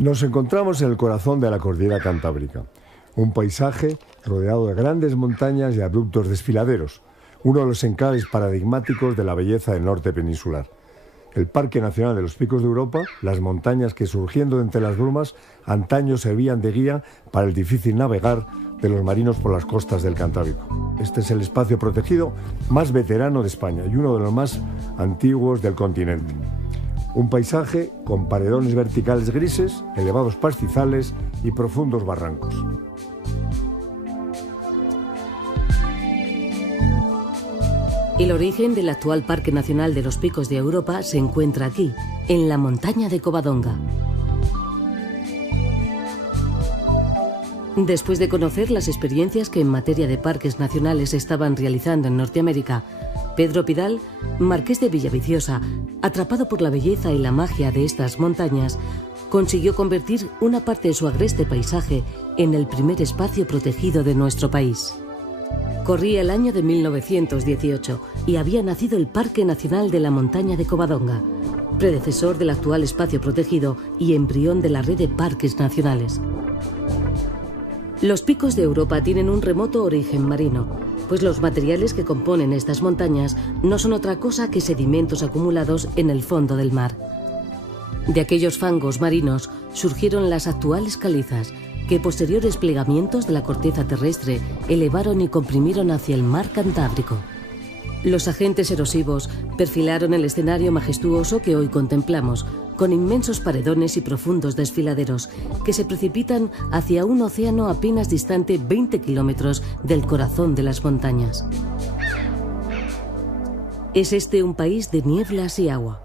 Nos encontramos en el corazón de la cordillera Cantábrica, un paisaje rodeado de grandes montañas y abruptos desfiladeros, uno de los enclaves paradigmáticos de la belleza del norte peninsular. El Parque Nacional de los Picos de Europa, las montañas que surgiendo de entre las brumas antaño servían de guía para el difícil navegar de los marinos por las costas del Cantábrico. Este es el espacio protegido más veterano de España y uno de los más antiguos del continente. Un paisaje con paredones verticales grises, elevados pastizales y profundos barrancos. El origen del actual Parque Nacional de los Picos de Europa se encuentra aquí, en la montaña de Covadonga. Después de conocer las experiencias que en materia de parques nacionales estaban realizando en Norteamérica, Pedro Pidal, marqués de Villaviciosa, atrapado por la belleza y la magia de estas montañas, consiguió convertir una parte de su agreste paisaje en el primer espacio protegido de nuestro país. Corría el año de 1918 y había nacido el Parque Nacional de la Montaña de Covadonga, predecesor del actual espacio protegido y embrión de la red de parques nacionales. Los Picos de Europa tienen un remoto origen marino, pues los materiales que componen estas montañas no son otra cosa que sedimentos acumulados en el fondo del mar. De aquellos fangos marinos surgieron las actuales calizas, que posteriores plegamientos de la corteza terrestre elevaron y comprimieron hacia el mar Cantábrico. Los agentes erosivos perfilaron el escenario majestuoso que hoy contemplamos, con inmensos paredones y profundos desfiladeros que se precipitan hacia un océano apenas distante 20 kilómetros del corazón de las montañas. Es este un país de nieblas y agua,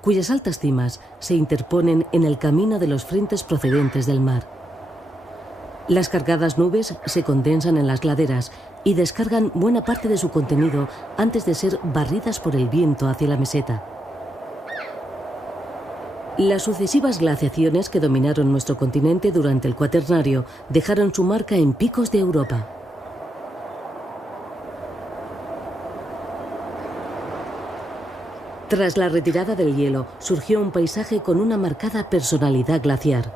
cuyas altas cimas se interponen en el camino de los frentes procedentes del mar. Las cargadas nubes se condensan en las laderas y descargan buena parte de su contenido antes de ser barridas por el viento hacia la meseta. Las sucesivas glaciaciones que dominaron nuestro continente durante el Cuaternario dejaron su marca en Picos de Europa. Tras la retirada del hielo, surgió un paisaje con una marcada personalidad glaciar.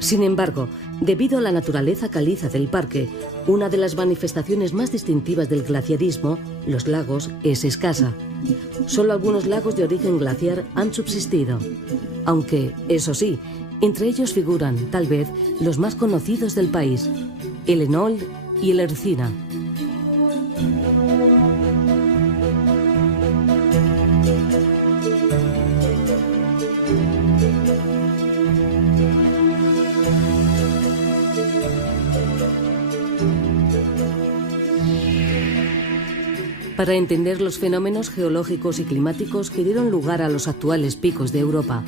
Sin embargo, debido a la naturaleza caliza del parque, una de las manifestaciones más distintivas del glaciarismo, los lagos, es escasa. Solo algunos lagos de origen glaciar han subsistido, aunque, eso sí, entre ellos figuran, tal vez, los más conocidos del país, el Enold y el Ercina. Para entender los fenómenos geológicos y climáticos que dieron lugar a los actuales picos de Europa,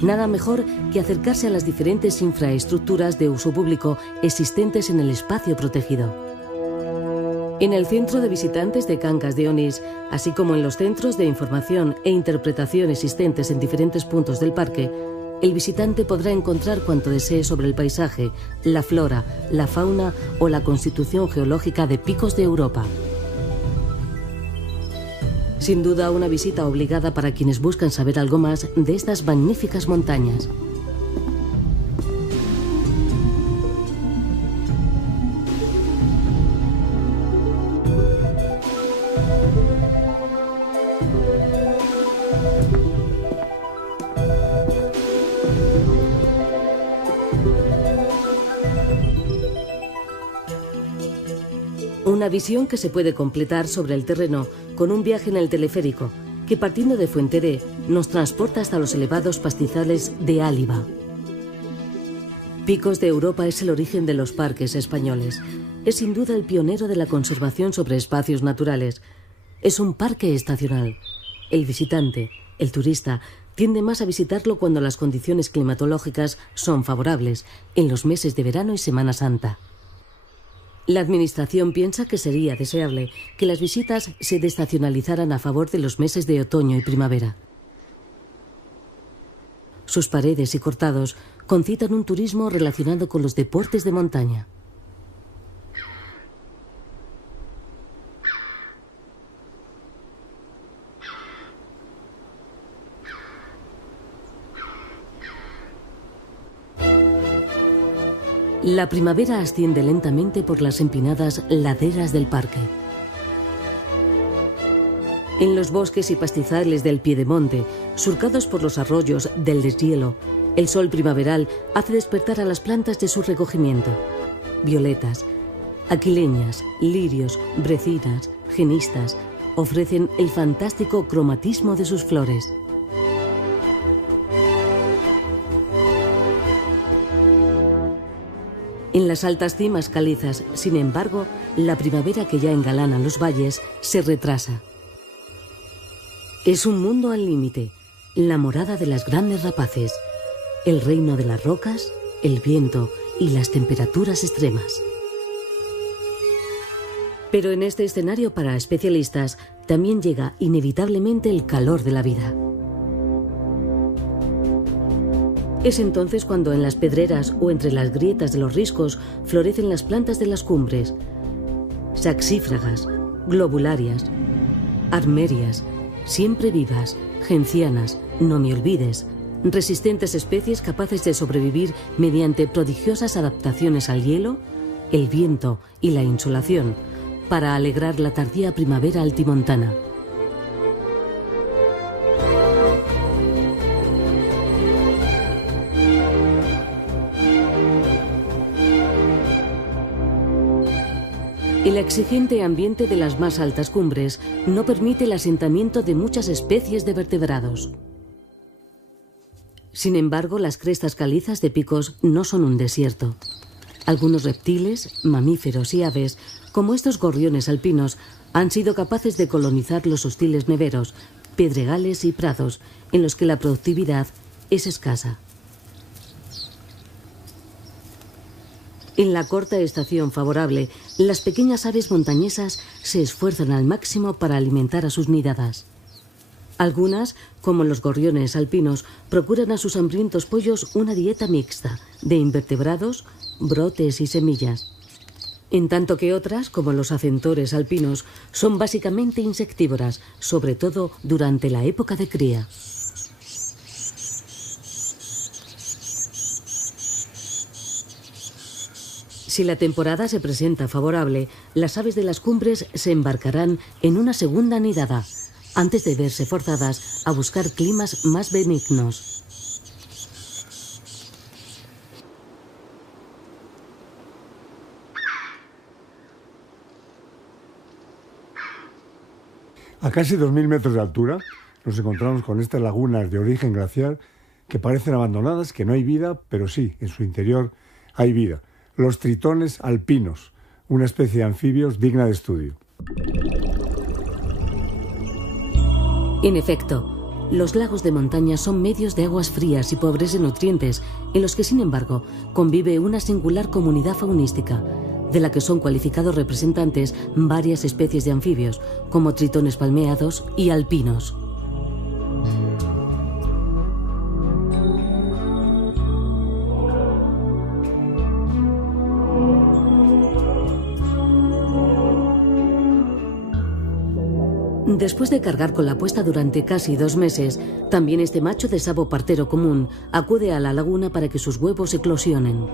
nada mejor que acercarse a las diferentes infraestructuras de uso público existentes en el espacio protegido. En el centro de visitantes de Cangas de Onís, así como en los centros de información e interpretación existentes en diferentes puntos del parque, el visitante podrá encontrar cuanto desee sobre el paisaje, la flora, la fauna o la constitución geológica de Picos de Europa. Sin duda, una visita obligada para quienes buscan saber algo más de estas magníficas montañas. Una visión que se puede completar sobre el terreno con un viaje en el teleférico, que partiendo de Fuenteré nos transporta hasta los elevados pastizales de Áliva. Picos de Europa es el origen de los parques españoles. Es sin duda el pionero de la conservación sobre espacios naturales. Es un parque estacional. El visitante, el turista, tiende más a visitarlo cuando las condiciones climatológicas son favorables, en los meses de verano y Semana Santa. La Administración piensa que sería deseable que las visitas se desestacionalizaran a favor de los meses de otoño y primavera. Sus paredes y cortados concitan un turismo relacionado con los deportes de montaña. La primavera asciende lentamente por las empinadas laderas del parque. En los bosques y pastizales del piedemonte, surcados por los arroyos del deshielo, el sol primaveral hace despertar a las plantas de su recogimiento. Violetas, aquileñas, lirios, brecinas, genistas ofrecen el fantástico cromatismo de sus flores. En las altas cimas calizas, sin embargo, la primavera que ya engalana los valles se retrasa. Es un mundo al límite, la morada de las grandes rapaces, el reino de las rocas, el viento y las temperaturas extremas. Pero en este escenario para especialistas también llega inevitablemente el calor de la vida. Es entonces cuando en las pedreras o entre las grietas de los riscos florecen las plantas de las cumbres, saxífragas, globularias, armerias, siempre vivas, gencianas, no me olvides, resistentes especies capaces de sobrevivir mediante prodigiosas adaptaciones al hielo, el viento y la insolación, para alegrar la tardía primavera altimontana. El exigente ambiente de las más altas cumbres no permite el asentamiento de muchas especies de vertebrados. Sin embargo, las crestas calizas de picos no son un desierto. Algunos reptiles, mamíferos y aves, como estos gorriones alpinos, han sido capaces de colonizar los hostiles neveros, pedregales y prados, en los que la productividad es escasa. En la corta estación favorable, las pequeñas aves montañesas se esfuerzan al máximo para alimentar a sus nidadas. Algunas, como los gorriones alpinos, procuran a sus hambrientos pollos una dieta mixta de invertebrados, brotes y semillas. En tanto que otras, como los acentores alpinos, son básicamente insectívoras, sobre todo durante la época de cría. Si la temporada se presenta favorable, las aves de las cumbres se embarcarán en una segunda nidada, antes de verse forzadas a buscar climas más benignos. A casi 2000 metros de altura nos encontramos con estas lagunas de origen glaciar que parecen abandonadas, que no hay vida, pero sí, en su interior hay vida. Los tritones alpinos, una especie de anfibios digna de estudio. En efecto, los lagos de montaña son medios de aguas frías y pobres en nutrientes, en los que, sin embargo, convive una singular comunidad faunística, de la que son cualificados representantes varias especies de anfibios, como tritones palmeados y alpinos. Después de cargar con la puesta durante casi 2 meses, también este macho de sabo partero común acude a la laguna para que sus huevos eclosionen.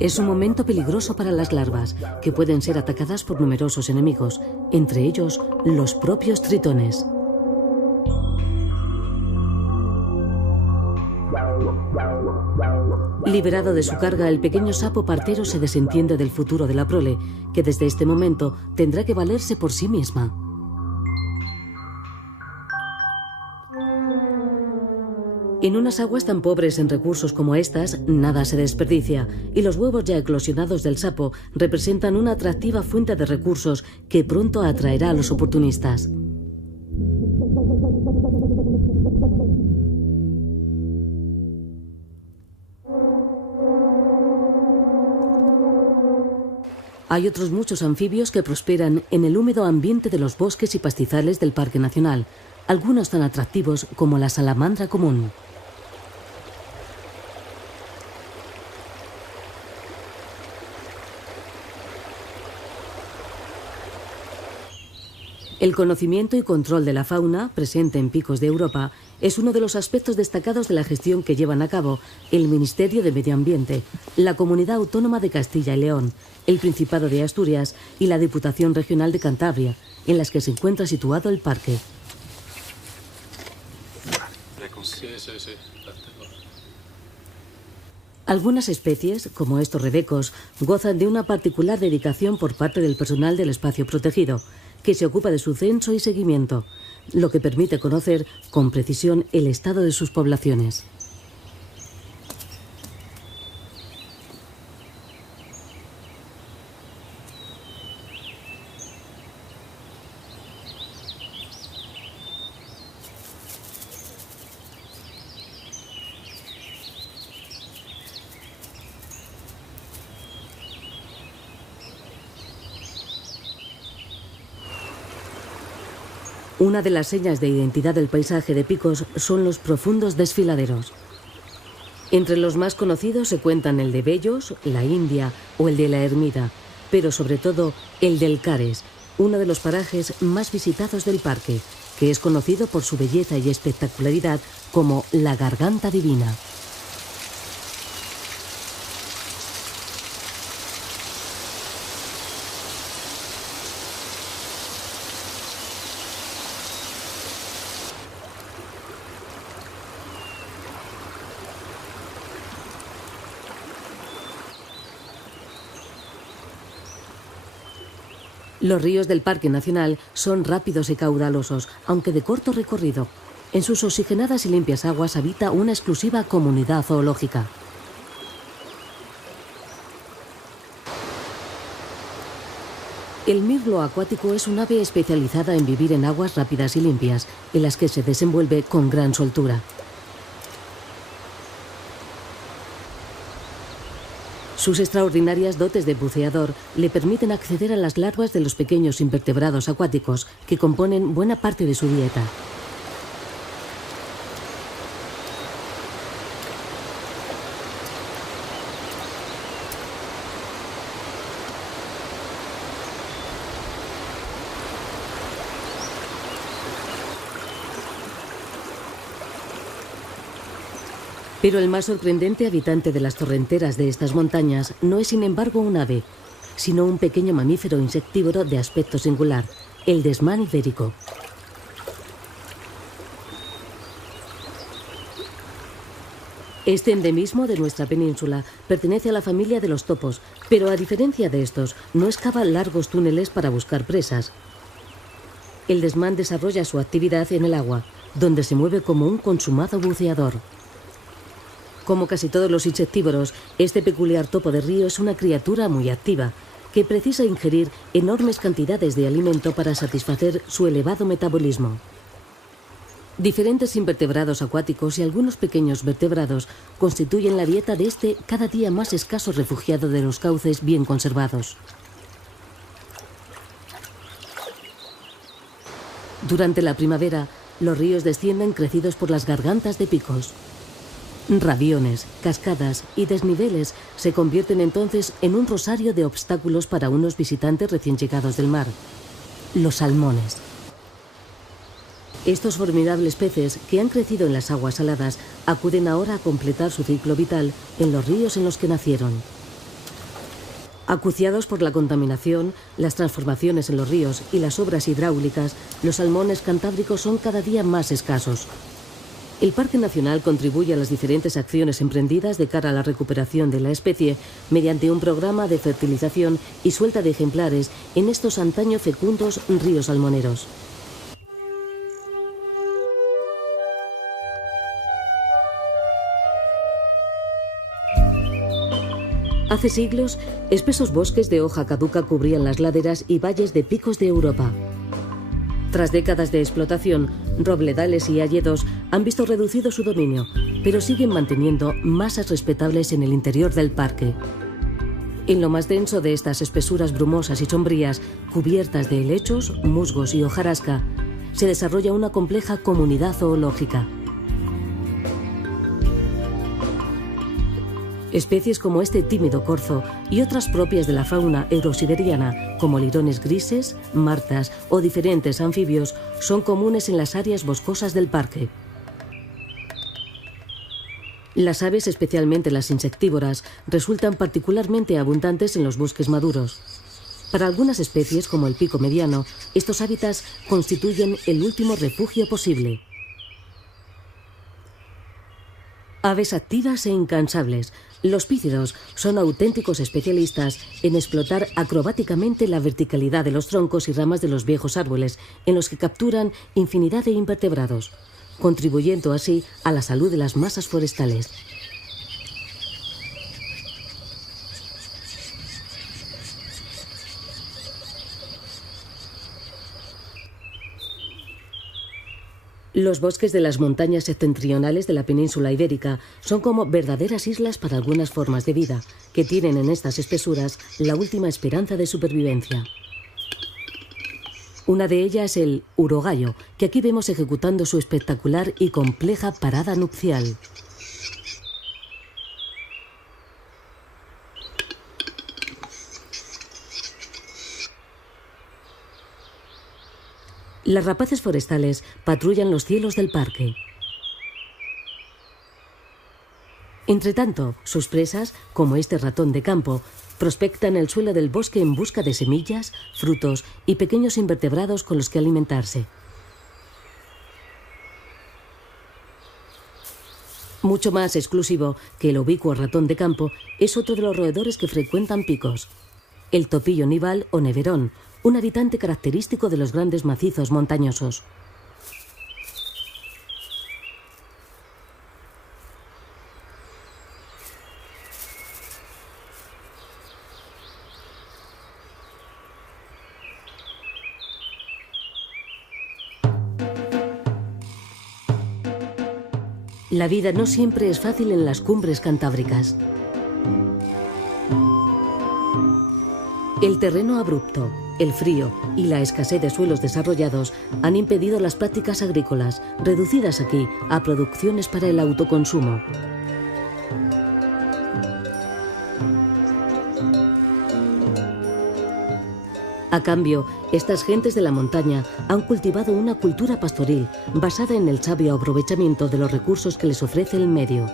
Es un momento peligroso para las larvas, que pueden ser atacadas por numerosos enemigos, entre ellos los propios tritones. Liberado de su carga, el pequeño sapo partero se desentiende del futuro de la prole, que desde este momento tendrá que valerse por sí misma. En unas aguas tan pobres en recursos como estas, nada se desperdicia, y los huevos ya eclosionados del sapo representan una atractiva fuente de recursos que pronto atraerá a los oportunistas. Hay otros muchos anfibios que prosperan en el húmedo ambiente de los bosques y pastizales del Parque Nacional, algunos tan atractivos como la salamandra común. El conocimiento y control de la fauna, presente en picos de Europa, es uno de los aspectos destacados de la gestión que llevan a cabo el Ministerio de Medio Ambiente, la Comunidad Autónoma de Castilla y León, el Principado de Asturias y la Diputación Regional de Cantabria, en las que se encuentra situado el parque. Algunas especies, como estos rebecos, gozan de una particular dedicación por parte del personal del espacio protegido, que se ocupa de su censo y seguimiento, lo que permite conocer con precisión el estado de sus poblaciones. Una de las señas de identidad del paisaje de Picos son los profundos desfiladeros. Entre los más conocidos se cuentan el de Bellos, la India o el de la Ermida, pero sobre todo el del Cares, uno de los parajes más visitados del parque, que es conocido por su belleza y espectacularidad como la Garganta Divina. Los ríos del Parque Nacional son rápidos y caudalosos, aunque de corto recorrido. En sus oxigenadas y limpias aguas habita una exclusiva comunidad zoológica. El mirlo acuático es un ave especializada en vivir en aguas rápidas y limpias, en las que se desenvuelve con gran soltura. Sus extraordinarias dotes de buceador le permiten acceder a las larvas de los pequeños invertebrados acuáticos que componen buena parte de su dieta. Pero el más sorprendente habitante de las torrenteras de estas montañas no es, sin embargo, un ave, sino un pequeño mamífero insectívoro de aspecto singular, el desmán ibérico. Este endemismo de nuestra península pertenece a la familia de los topos, pero a diferencia de estos, no excava largos túneles para buscar presas. El desmán desarrolla su actividad en el agua, donde se mueve como un consumado buceador. Como casi todos los insectívoros, este peculiar topo de río es una criatura muy activa, que precisa ingerir enormes cantidades de alimento para satisfacer su elevado metabolismo. Diferentes invertebrados acuáticos y algunos pequeños vertebrados constituyen la dieta de este cada día más escaso refugiado de los cauces bien conservados. Durante la primavera, los ríos descienden crecidos por las gargantas de Picos. Raviones, cascadas y desniveles se convierten entonces en un rosario de obstáculos para unos visitantes recién llegados del mar: los salmones. Estos formidables peces, que han crecido en las aguas saladas, acuden ahora a completar su ciclo vital en los ríos en los que nacieron. Acuciados por la contaminación, las transformaciones en los ríos y las obras hidráulicas, los salmones cantábricos son cada día más escasos. El Parque Nacional contribuye a las diferentes acciones emprendidas de cara a la recuperación de la especie mediante un programa de fertilización y suelta de ejemplares en estos antaño fecundos ríos salmoneros. Hace siglos, espesos bosques de hoja caduca cubrían las laderas y valles de Picos de Europa. Tras décadas de explotación, robledales y hayedos han visto reducido su dominio, pero siguen manteniendo masas respetables en el interior del parque. En lo más denso de estas espesuras brumosas y sombrías, cubiertas de helechos, musgos y hojarasca, se desarrolla una compleja comunidad zoológica. Especies como este tímido corzo y otras propias de la fauna eurosiberiana, como lirones grises, martas o diferentes anfibios, son comunes en las áreas boscosas del parque. Las aves, especialmente las insectívoras, resultan particularmente abundantes en los bosques maduros. Para algunas especies, como el pico mediano, estos hábitats constituyen el último refugio posible. Aves activas e incansables, los pícidos son auténticos especialistas en explotar acrobáticamente la verticalidad de los troncos y ramas de los viejos árboles, en los que capturan infinidad de invertebrados, contribuyendo así a la salud de las masas forestales. Los bosques de las montañas septentrionales de la península ibérica son como verdaderas islas para algunas formas de vida, que tienen en estas espesuras la última esperanza de supervivencia. Una de ellas es el urogallo, que aquí vemos ejecutando su espectacular y compleja parada nupcial. Las rapaces forestales patrullan los cielos del parque. Entretanto, sus presas, como este ratón de campo, prospectan el suelo del bosque en busca de semillas, frutos y pequeños invertebrados con los que alimentarse. Mucho más exclusivo que el ubicuo ratón de campo es otro de los roedores que frecuentan picos, el topillo nival o neverón, un habitante característico de los grandes macizos montañosos. La vida no siempre es fácil en las cumbres cantábricas. El terreno abrupto, el frío y la escasez de suelos desarrollados han impedido las prácticas agrícolas, reducidas aquí a producciones para el autoconsumo. A cambio, estas gentes de la montaña han cultivado una cultura pastoril basada en el sabio aprovechamiento de los recursos que les ofrece el medio.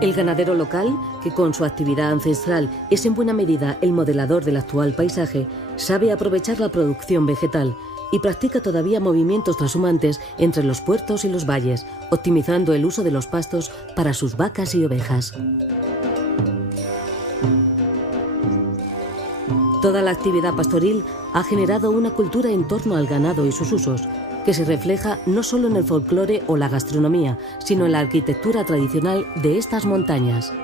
El ganadero local, que con su actividad ancestral es en buena medida el modelador del actual paisaje, sabe aprovechar la producción vegetal y practica todavía movimientos trashumantes entre los puertos y los valles, optimizando el uso de los pastos para sus vacas y ovejas. Toda la actividad pastoril ha generado una cultura en torno al ganado y sus usos, que se refleja no solo en el folclore o la gastronomía, sino en la arquitectura tradicional de estas montañas.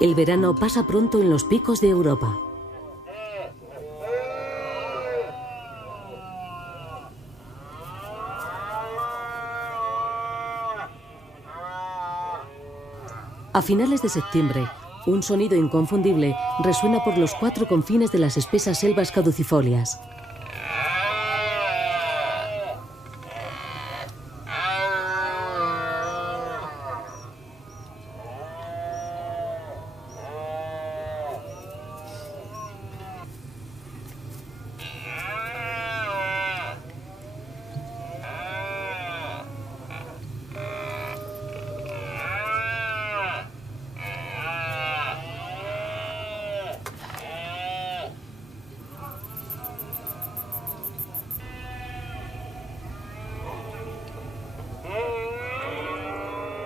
El verano pasa pronto en los picos de Europa. A finales de septiembre, un sonido inconfundible resuena por los cuatro confines de las espesas selvas caducifolias.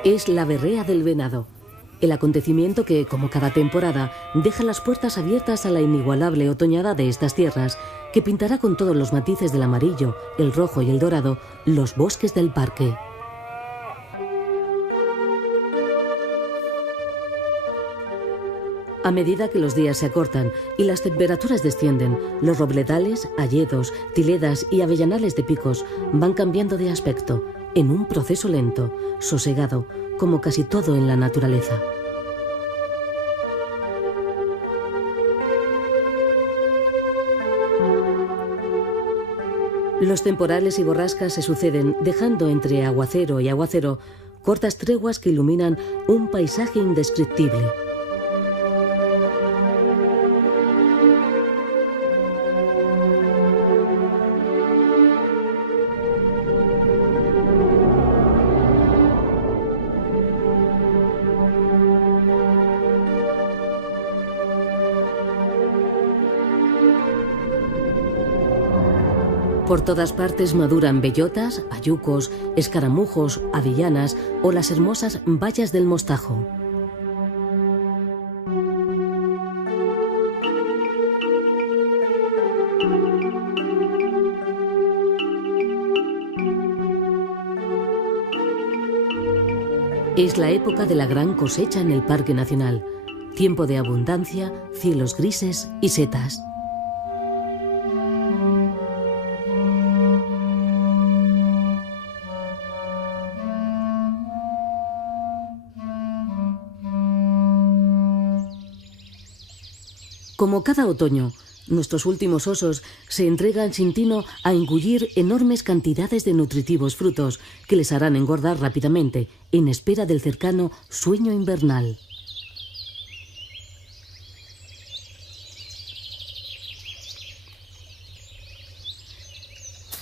Es la berrea del venado, el acontecimiento que, como cada temporada, deja las puertas abiertas a la inigualable otoñada de estas tierras, que pintará con todos los matices del amarillo, el rojo y el dorado los bosques del parque. A medida que los días se acortan y las temperaturas descienden, los robledales, hayedos, tiledas y avellanales de picos van cambiando de aspecto, en un proceso lento, sosegado, como casi todo en la naturaleza. Los temporales y borrascas se suceden, dejando entre aguacero y aguacero cortas treguas que iluminan un paisaje indescriptible. Por todas partes maduran bellotas, hayucos, escaramujos, avellanas o las hermosas bayas del mostajo. Es la época de la gran cosecha en el Parque Nacional, tiempo de abundancia, cielos grises y setas. Como cada otoño, nuestros últimos osos se entregan sin tino a engullir enormes cantidades de nutritivos frutos que les harán engordar rápidamente, en espera del cercano sueño invernal.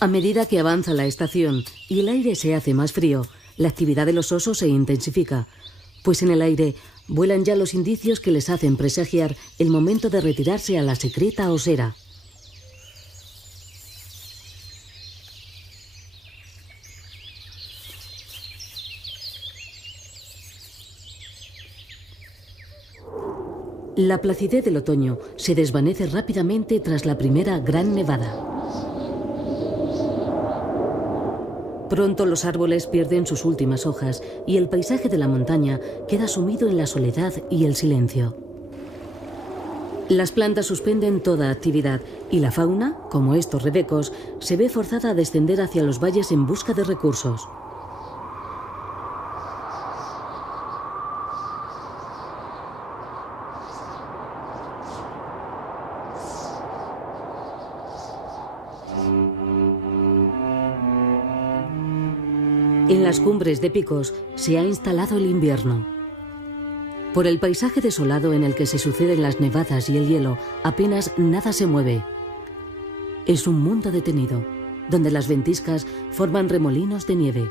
A medida que avanza la estación y el aire se hace más frío, la actividad de los osos se intensifica, pues en el aire vuelan ya los indicios que les hacen presagiar el momento de retirarse a la secreta osera. La placidez del otoño se desvanece rápidamente tras la primera gran nevada. Pronto los árboles pierden sus últimas hojas y el paisaje de la montaña queda sumido en la soledad y el silencio. Las plantas suspenden toda actividad y la fauna, como estos rebecos, se ve forzada a descender hacia los valles en busca de recursos. En las cumbres de picos se ha instalado el invierno. Por el paisaje desolado en el que se suceden las nevadas y el hielo, apenas nada se mueve. Es un mundo detenido, donde las ventiscas forman remolinos de nieve.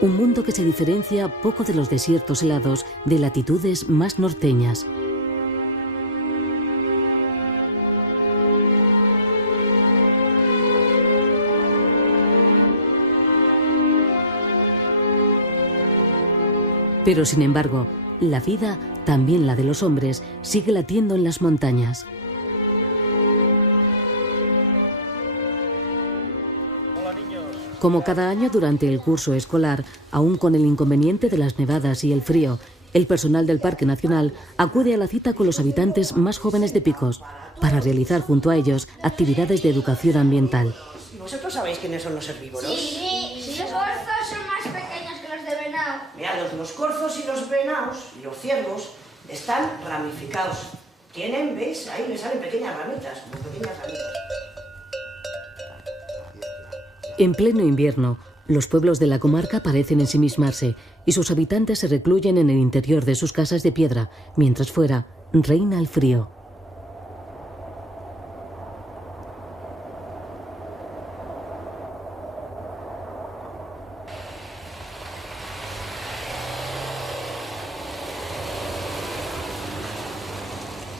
Un mundo que se diferencia poco de los desiertos helados de latitudes más norteñas. Pero sin embargo, la vida, también la de los hombres, sigue latiendo en las montañas. Como cada año durante el curso escolar, aún con el inconveniente de las nevadas y el frío, el personal del Parque Nacional acude a la cita con los habitantes más jóvenes de Picos para realizar junto a ellos actividades de educación ambiental. ¿Vosotros sabéis quiénes son los herbívoros? Sí, los corzos son más pequeños que los de venado. Mirad, los corzos y los venados y los ciervos están ramificados. Tienen, ¿veis? Ahí les salen pequeñas ramitas, como pequeñas ramitas. En pleno invierno, los pueblos de la comarca parecen ensimismarse y sus habitantes se recluyen en el interior de sus casas de piedra, mientras fuera reina el frío.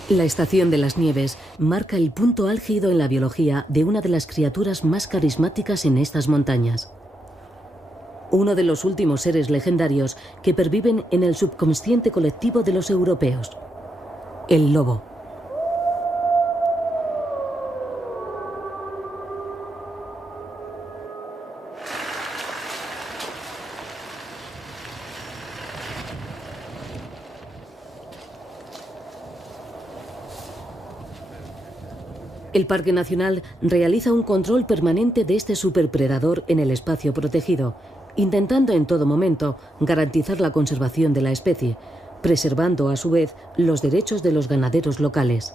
La estación de las nieves marca el punto álgido en la biología de una de las criaturas más carismáticas en estas montañas. Uno de los últimos seres legendarios que perviven en el subconsciente colectivo de los europeos: el lobo. El Parque Nacional realiza un control permanente de este superpredador en el espacio protegido, intentando en todo momento garantizar la conservación de la especie, preservando a su vez los derechos de los ganaderos locales.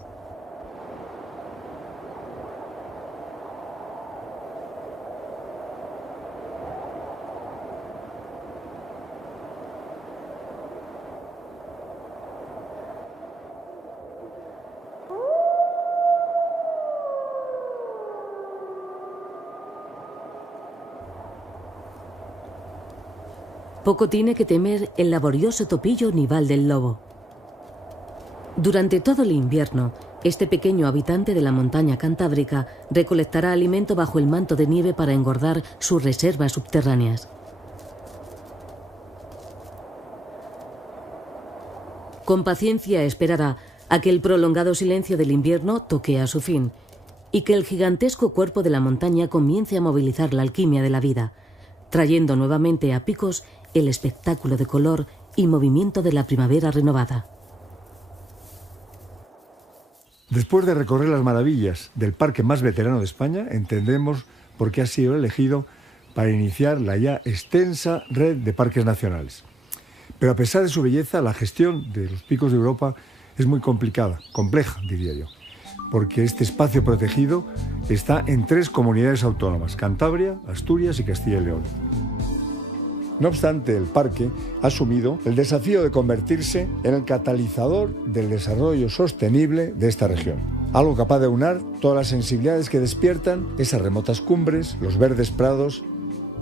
Poco tiene que temer el laborioso topillo nival del lobo. Durante todo el invierno, este pequeño habitante de la montaña cantábrica recolectará alimento bajo el manto de nieve para engordar sus reservas subterráneas. Con paciencia esperará a que el prolongado silencio del invierno toque a su fin y que el gigantesco cuerpo de la montaña comience a movilizar la alquimia de la vida, trayendo nuevamente a Picos el espectáculo de color y movimiento de la primavera renovada. Después de recorrer las maravillas del parque más veterano de España, entendemos por qué ha sido elegido para iniciar la ya extensa red de parques nacionales. Pero a pesar de su belleza, la gestión de los Picos de Europa es muy complicada, compleja, diría yo, porque este espacio protegido está en 3 comunidades autónomas: Cantabria, Asturias y Castilla y León. No obstante, el parque ha asumido el desafío de convertirse en el catalizador del desarrollo sostenible de esta región, algo capaz de aunar todas las sensibilidades que despiertan esas remotas cumbres, los verdes prados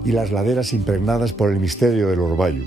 y las laderas impregnadas por el misterio del orvallo.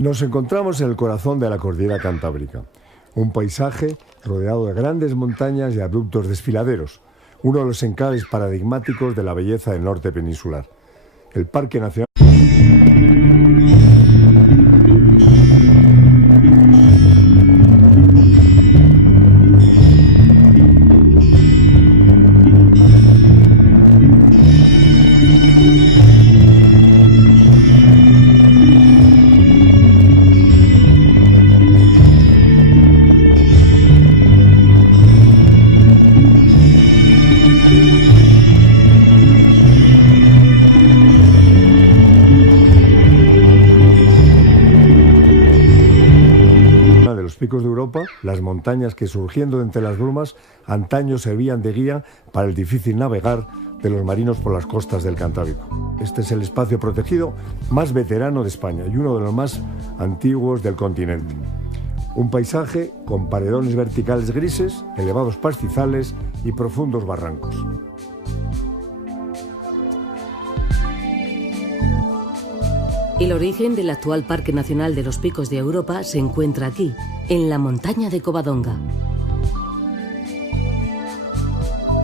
Nos encontramos en el corazón de la cordillera cantábrica, un paisaje rodeado de grandes montañas y abruptos desfiladeros, uno de los enclaves paradigmáticos de la belleza del norte peninsular. El Parque Nacional Picos de Europa, las montañas que, surgiendo de entre las brumas, antaño servían de guía para el difícil navegar de los marinos por las costas del Cantábrico. Este es el espacio protegido más veterano de España y uno de los más antiguos del continente. Un paisaje con paredones verticales grises, elevados pastizales y profundos barrancos. El origen del actual Parque Nacional de los Picos de Europa se encuentra aquí, en la montaña de Covadonga.